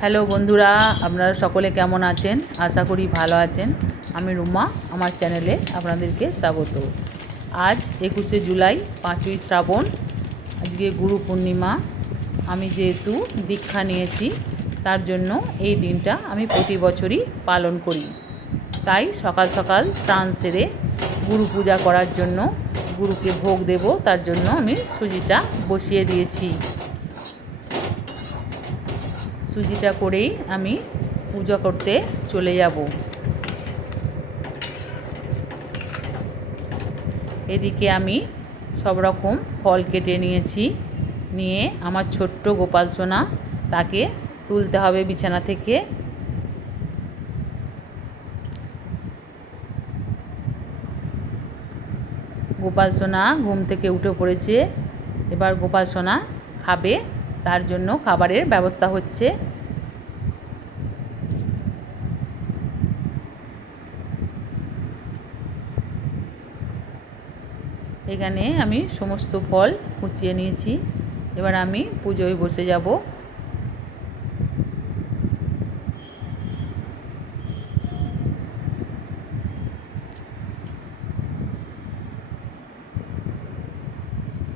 Hello বন্ধুরা, আপনারা সকলে কেমন আছেন? আশা করি ভালো আছেন। আমি রুমা, আমার চ্যানেলে আপনাদেরকে স্বাগত। আজ একুশে জুলাই, পাঁচই শ্রাবণ, আজকে গুরু পূর্ণিমা। আমি যেহেতু দীক্ষা নিয়েছি, তার জন্য এই দিনটা আমি প্রতি বছরই পালন করি। তাই সকাল সকাল স্নান সেরে গুরু পূজা করার জন্য গুরুকে ভোগ দেব, তার জন্য আমি সুজিটা বসিয়ে দিয়েছি। সুজিটা করেই আমি পূজা করতে চলে যাব। এদিকে আমি সব রকম ফল কেটে নিয়েছি। নিয়ে আমার ছোট্ট গোপাল সোনা তাকে তুলতে হবে বিছানা থেকে। গোপাল সোনা ঘুম থেকে উঠে পড়েছে। এবার গোপাল সোনা খাবে তার জন্য খাবারের ব্যবস্থা হচ্ছে। এখানে আমি সমস্ত ফল কুচিয়ে নিয়েছি। এবার আমি পুজোয় বসে যাব।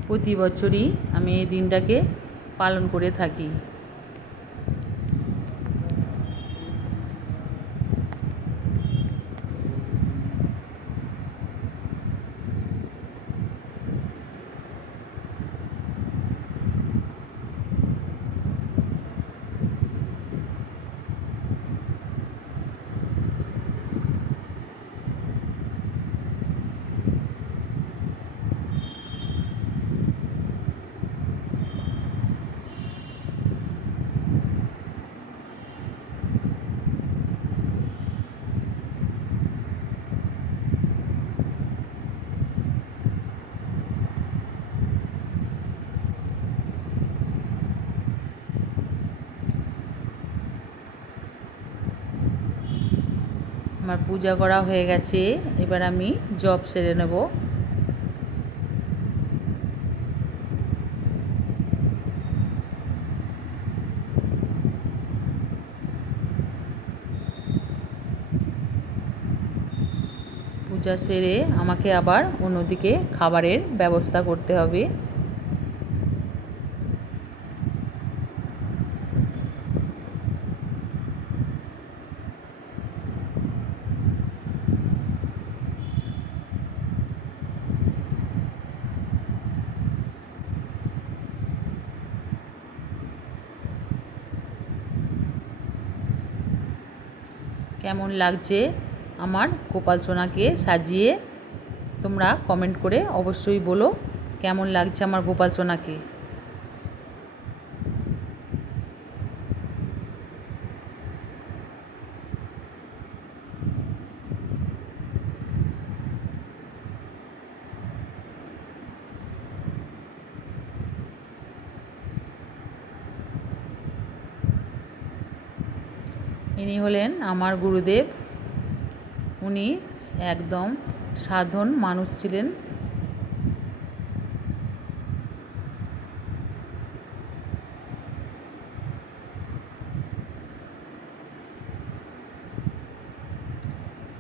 প্রতি বছরই আমি এই দিনটাকে পালন করে থাকি। আমার পূজা করা হয়ে গেছে। এবার আমি জব সেরে নেব। পূজা সেরে আমাকে আবার অন্যদিকে খাবারের ব্যবস্থা করতে হবে। কেমন লাগছে আমার গোপাল সোনাকে সাজিয়ে তোমরা কমেন্ট করে অবশ্যই বলো, কেমন লাগছে আমার গোপাল সোনাকে? ইনি হলেন আমার গুরুদেব। উনি একদম সাধন মানুষ ছিলেন।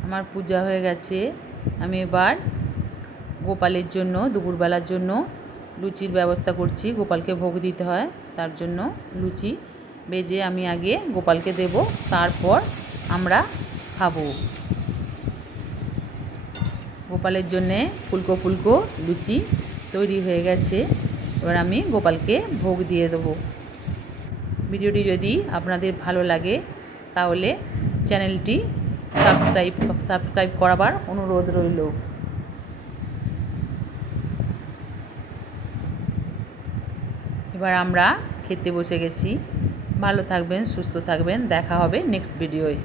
আমার পূজা হয়ে গেছে। আমি এবার গোপালের জন্য, দুপুরবেলার জন্য লুচির ব্যবস্থা করছি। গোপালকে ভোগ দিতে হয়, তার জন্য লুচি। বেজে আমি আগে গোপালকে দেব, তারপর আমরা খাব। গোপালের জন্যে ফুলকো ফুলকো লুচি তৈরি হয়ে গেছে। এবার আমি গোপালকে ভোগ দিয়ে দেবো। ভিডিওটি যদি আপনাদের ভালো লাগে, তাহলে চ্যানেলটি সাবস্ক্রাইব সাবস্ক্রাইব করাবার অনুরোধ রইল। এবার আমরা খেতে বসে গেছি। ভালো থাকবেন সুস্থ থাকবেন দেখা হবে নেক্সট ভিডিওয়